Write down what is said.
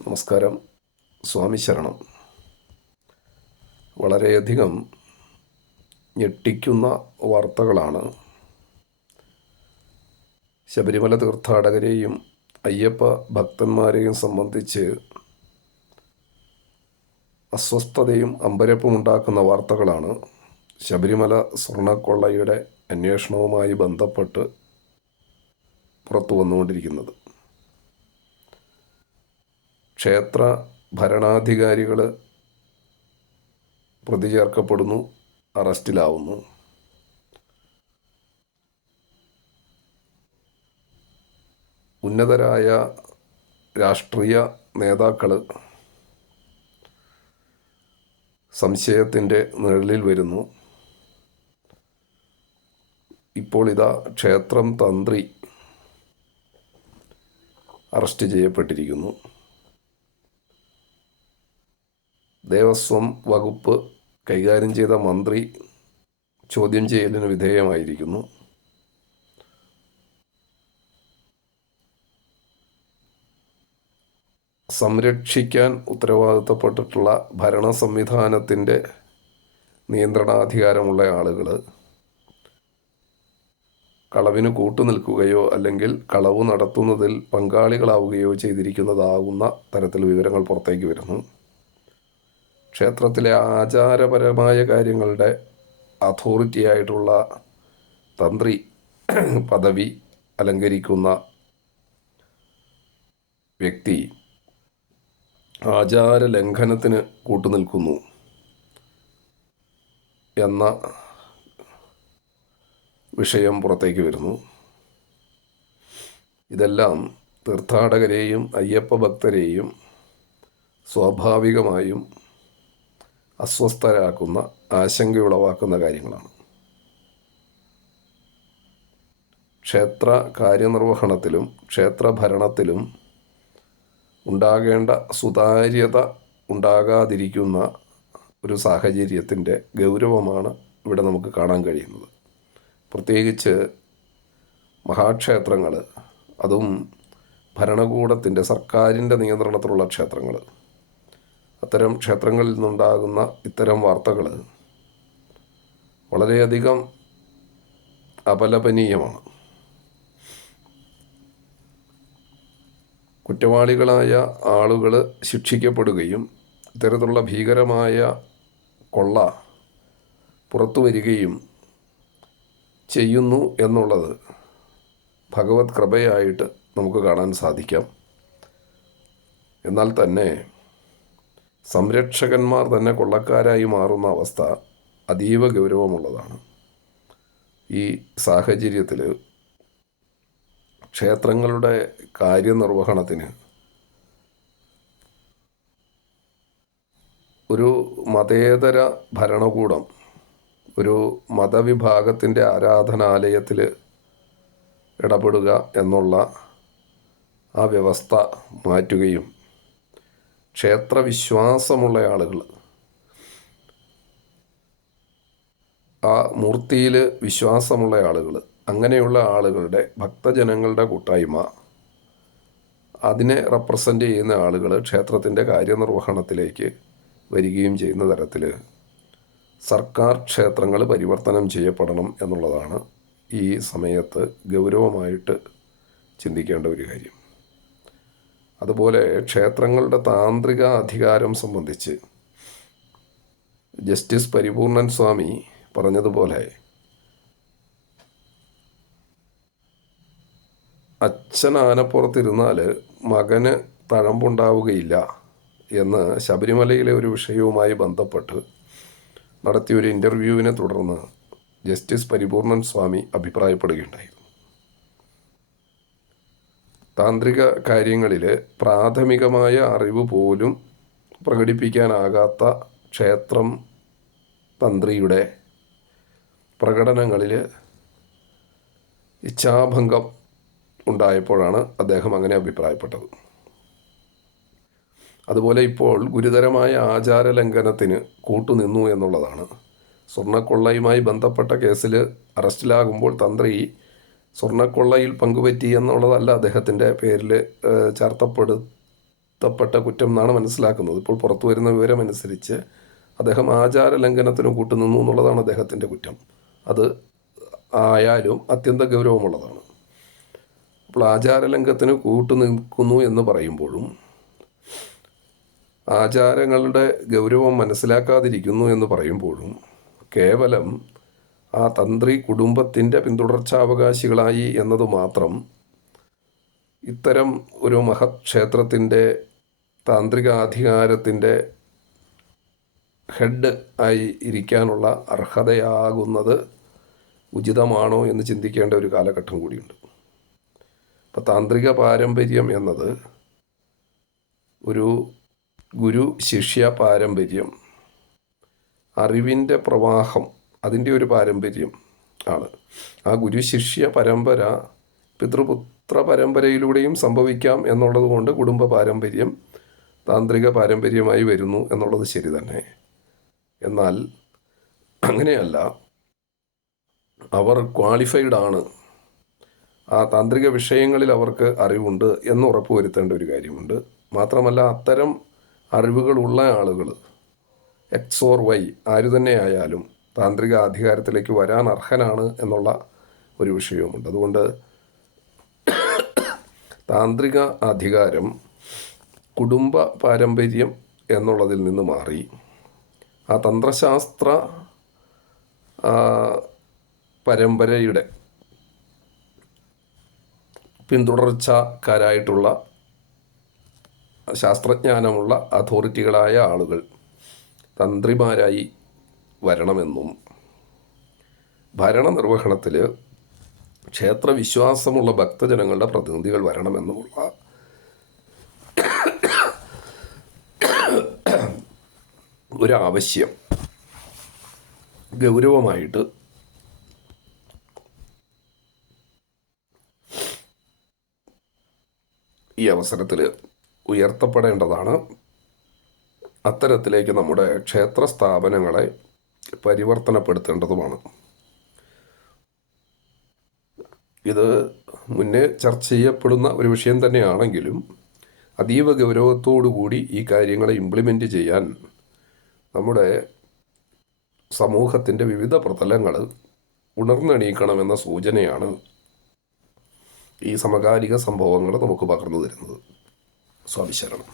നമസ്കാരം. സ്വാമി ശരണം. വളരെയധികം ഞെട്ടിക്കുന്ന വാർത്തകളാണ് ശബരിമല തീർത്ഥാടകരെയും അയ്യപ്പ ഭക്തന്മാരെയും സംബന്ധിച്ച് അസ്വസ്ഥതയും അമ്പരപ്പും ഉണ്ടാക്കുന്ന വാർത്തകളാണ് ശബരിമല സ്വർണ്ണക്കൊള്ളയുടെ അന്വേഷണവുമായി ബന്ധപ്പെട്ട് പുറത്തു വന്നുകൊണ്ടിരിക്കുന്നത്. ക്ഷേത്ര ഭരണാധികാരികൾ പ്രതി ചേർക്കപ്പെടുന്നു, അറസ്റ്റിലാവുന്നു. ഉന്നതരായ രാഷ്ട്രീയ നേതാക്കൾ സംശയത്തിൻ്റെ നിഴലിൽ വരുന്നു. ഇപ്പോൾ ഇതാ ക്ഷേത്രം തന്ത്രി അറസ്റ്റ് ചെയ്യപ്പെട്ടിരിക്കുന്നു. ദേവസ്വം വകുപ്പ് കൈകാര്യം ചെയ്ത മന്ത്രി ചോദ്യം ചെയ്യലിന് വിധേയമായിരിക്കുന്നു. സംരക്ഷിക്കാൻ ഉത്തരവാദിത്തപ്പെട്ടിട്ടുള്ള ഭരണ സംവിധാനത്തിൻ്റെ നിയന്ത്രണാധികാരമുള്ള ആളുകൾ കളവിന് കൂട്ടുനിൽക്കുകയോ അല്ലെങ്കിൽ കളവ് നടത്തുന്നതിൽ പങ്കാളികളാവുകയോ ചെയ്തിരിക്കുന്നതാകുന്ന തരത്തിൽ വിവരങ്ങൾ പുറത്തേക്ക് വരുന്നു. ക്ഷേത്രത്തിലെ ആചാരപരമായ കാര്യങ്ങളുടെ അതോറിറ്റിയായിട്ടുള്ള തന്ത്രി പദവി അലങ്കരിക്കുന്ന വ്യക്തി ആചാര ലംഘനത്തിന് കൂട്ടുനിൽക്കുന്നു എന്ന വിഷയം പുറത്തേക്ക് വരുന്നു. ഇതെല്ലാം തീർത്ഥാടകരെയും അയ്യപ്പ ഭക്തരെയും സ്വാഭാവികമായും അസ്വസ്ഥരാക്കുന്ന, ആശങ്കയുളവാക്കുന്ന കാര്യങ്ങളാണ്. ക്ഷേത്ര കാര്യനിർവഹണത്തിലും ക്ഷേത്ര ഭരണത്തിലും ഉണ്ടാകേണ്ട സുതാര്യത ഉണ്ടാകാതിരിക്കുന്ന ഒരു സാഹചര്യത്തിൻ്റെ ഗൗരവമാണ് ഇവിടെ നമുക്ക് കാണാൻ കഴിയുന്നത്. പ്രത്യേകിച്ച് മഹാക്ഷേത്രങ്ങൾ, അതും ഭരണകൂടത്തിൻ്റെ, സർക്കാരിൻ്റെ നിയന്ത്രണത്തിലുള്ള ക്ഷേത്രങ്ങൾ, അത്തരം ക്ഷേത്രങ്ങളിൽ നിന്നുണ്ടാകുന്ന ഇത്തരം വാർത്തകൾ വളരെയധികം അപലപനീയമാണ്. കുറ്റവാളികളായ ആളുകൾ ശിക്ഷിക്കപ്പെടുകയും ഇത്തരത്തിലുള്ള ഭീകരമായ കൊള്ള പുറത്തു വരികയും ചെയ്യുന്നു എന്നുള്ളത് ഭഗവത് കൃപയായിട്ട് നമുക്ക് കാണാൻ സാധിക്കാം. എന്നാൽ തന്നെ സംരക്ഷകന്മാർ തന്നെ കൊള്ളക്കാരായി മാറുന്ന അവസ്ഥ അതീവ ഗൗരവമുള്ളതാണ്. ഈ സാഹചര്യത്തിൽ ക്ഷേത്രങ്ങളുടെ കാര്യനിർവഹണത്തിന് ഒരു മതേതര ഭരണകൂടം ഒരു മതവിഭാഗത്തിൻ്റെ ആരാധനാലയത്തിൽ ഇടപെടുക എന്നുള്ള ആ വ്യവസ്ഥ മാറ്റുകയും ക്ഷേത്രവിശ്വാസമുള്ള ആളുകൾ, ആ മൂർത്തിയിൽ വിശ്വാസമുള്ള ആളുകൾ, അങ്ങനെയുള്ള ആളുകളുടെ, ഭക്തജനങ്ങളുടെ കൂട്ടായ്മ, അതിനെ റെപ്രസെൻ്റ് ചെയ്യുന്ന ആളുകൾ ക്ഷേത്രത്തിൻ്റെ കാര്യനിർവഹണത്തിലേക്ക് വരികയും ചെയ്യുന്ന തരത്തിൽ സർക്കാർ ക്ഷേത്രങ്ങൾ പരിവർത്തനം ചെയ്യപ്പെടണം എന്നുള്ളതാണ് ഈ സമയത്ത് ഗൗരവമായിട്ട് ചിന്തിക്കേണ്ട ഒരു കാര്യം. അതുപോലെ ക്ഷേത്രങ്ങളുടെ താന്ത്രിക അധികാരം സംബന്ധിച്ച് ജസ്റ്റിസ് പരിപൂർണൻ സ്വാമി പറഞ്ഞതുപോലെ അച്ഛൻ ആനപ്പുറത്തിരുന്നാൽ മകന് തഴമ്പുണ്ടാവുകയില്ല എന്ന് ശബരിമലയിലെ ഒരു വിഷയവുമായി ബന്ധപ്പെട്ട് നടത്തിയൊരു ഇൻ്റർവ്യൂവിനെ തുടർന്ന് ജസ്റ്റിസ് പരിപൂർണൻ സ്വാമി അഭിപ്രായപ്പെടുകയുണ്ടായിരുന്നു. താന്ത്രിക കാര്യങ്ങളിൽ പ്രാഥമികമായ അറിവ് പോലും പ്രകടിപ്പിക്കാനാകാത്ത ക്ഷേത്രം തന്ത്രിയുടെ പ്രകടനങ്ങളിൽ ഇച്ഛാഭംഗം ഉണ്ടായപ്പോഴാണ് അദ്ദേഹം അങ്ങനെ അഭിപ്രായപ്പെട്ടത്. അതുപോലെ ഇപ്പോൾ ഗുരുതരമായ ആചാര ലംഘനത്തിന് കൂട്ടുനിന്നു എന്നുള്ളതാണ്. സ്വർണ്ണക്കൊള്ളയുമായി ബന്ധപ്പെട്ട കേസിൽ അറസ്റ്റിലാകുമ്പോൾ തന്ത്രി സ്വർണ്ണക്കൊള്ളയിൽ പങ്കുപറ്റി എന്നുള്ളതല്ല അദ്ദേഹത്തിൻ്റെ പേരിൽ ചാർത്തപ്പെടുന്നത് ചുമത്തപ്പെട്ട കുറ്റം എന്നാണ് മനസ്സിലാക്കുന്നത്. ഇപ്പോൾ പുറത്തു വരുന്ന വിവരമനുസരിച്ച് അദ്ദേഹം ആചാര ലംഘനത്തിന് കൂട്ടുനിന്നു എന്നുള്ളതാണ് അദ്ദേഹത്തിൻ്റെ കുറ്റം. അത് ആയാലും അത്യന്തം ഗൗരവമുള്ളതാണ്. അപ്പോൾ ആചാരലംഘനത്തിന് കൂട്ടുനിൽക്കുന്നു എന്ന് പറയുമ്പോഴും ആചാരങ്ങളുടെ ഗൗരവം മനസ്സിലാക്കാതിരിക്കുന്നു എന്ന് പറയുമ്പോഴും കേവലം ആ തന്ത്രി കുടുംബത്തിൻ്റെ പിന്തുടർച്ചാവകാശികളായി എന്നത് മാത്രം ഇത്തരം ഒരു മഹത് ക്ഷേത്രത്തിൻ്റെ താന്ത്രികാധികാരത്തിൻ്റെ ഹെഡ് ആയി ഇരിക്കാനുള്ള അർഹതയാകുന്നത് ഉചിതമാണോ എന്ന് ചിന്തിക്കേണ്ട ഒരു കാലഘട്ടം കൂടിയുണ്ട്. ഇപ്പം താന്ത്രിക പാരമ്പര്യം എന്നത് ഒരു ഗുരു ശിഷ്യ പാരമ്പര്യം, അറിവിൻ്റെ പ്രവാഹം, അതിൻ്റെ ഒരു പാരമ്പര്യം ആണ്. ആ ഗുരു ശിഷ്യ പരമ്പര പിതൃപുത്ര പരമ്പരയിലൂടെയും സംഭവിക്കാം എന്നുള്ളത് കൊണ്ട് കുടുംബ പാരമ്പര്യം താന്ത്രിക പാരമ്പര്യമായി വരുന്നു എന്നുള്ളത് ശരി തന്നെ. എന്നാൽ അങ്ങനെയല്ല, അവർ ക്വാളിഫൈഡ് ആണ്, ആ താന്ത്രിക വിഷയങ്ങളിൽ അവർക്ക് അറിവുണ്ട് എന്ന് ഉറപ്പുവരുത്തേണ്ട ഒരു കാര്യമുണ്ട്. മാത്രമല്ല, അത്തരം അറിവുകളുള്ള ആളുകൾ എക്സ് ഓർ വൈ ആരു തന്നെ ആയാലും താന്ത്രിക അധികാരത്തിലേക്ക് വരാൻ അർഹനാണ് എന്നുള്ള ഒരു വിഷയവുമുണ്ട്. അതുകൊണ്ട് താന്ത്രിക അധികാരം കുടുംബ പാരമ്പര്യം എന്നുള്ളതിൽ നിന്ന് മാറി ആ തന്ത്രശാസ്ത്ര പരമ്പരയുടെ പിന്തുടർച്ചക്കാരായിട്ടുള്ള ശാസ്ത്രജ്ഞാനമുള്ള അതോറിറ്റികളായ ആളുകൾ തന്ത്രിമാരായി വരണമെന്നും ഭരണനിർവഹണത്തിൽ ക്ഷേത്രവിശ്വാസമുള്ള ഭക്തജനങ്ങളുടെ പ്രതിനിധികൾ വരണമെന്നുമുള്ള ഒരാവശ്യം ഗൗരവമായിട്ട് ഈ അവസരത്തിൽ ഉയർത്തപ്പെടേണ്ടതാണ്. അത്തരത്തിലേക്ക് നമ്മുടെ ക്ഷേത്ര സ്ഥാപനങ്ങളെ പരിവർത്തനപ്പെടുത്തേണ്ടതുമാണ്. ഇത് മുന്നേ ചർച്ച ചെയ്യപ്പെടുന്ന ഒരു വിഷയം തന്നെയാണെങ്കിലും അതീവ ഗൗരവത്തോടുകൂടി ഈ കാര്യങ്ങളെ ഇംപ്ലിമെൻ്റ് ചെയ്യാൻ നമ്മുടെ സമൂഹത്തിൻ്റെ വിവിധ പ്രതലങ്ങൾ ഉണർന്നെണീക്കണമെന്ന സൂചനയാണ് ഈ സമകാലിക സംഭവങ്ങൾ നമുക്ക് പകർന്നു തരുന്നത്. സ്വാമി ശരണം.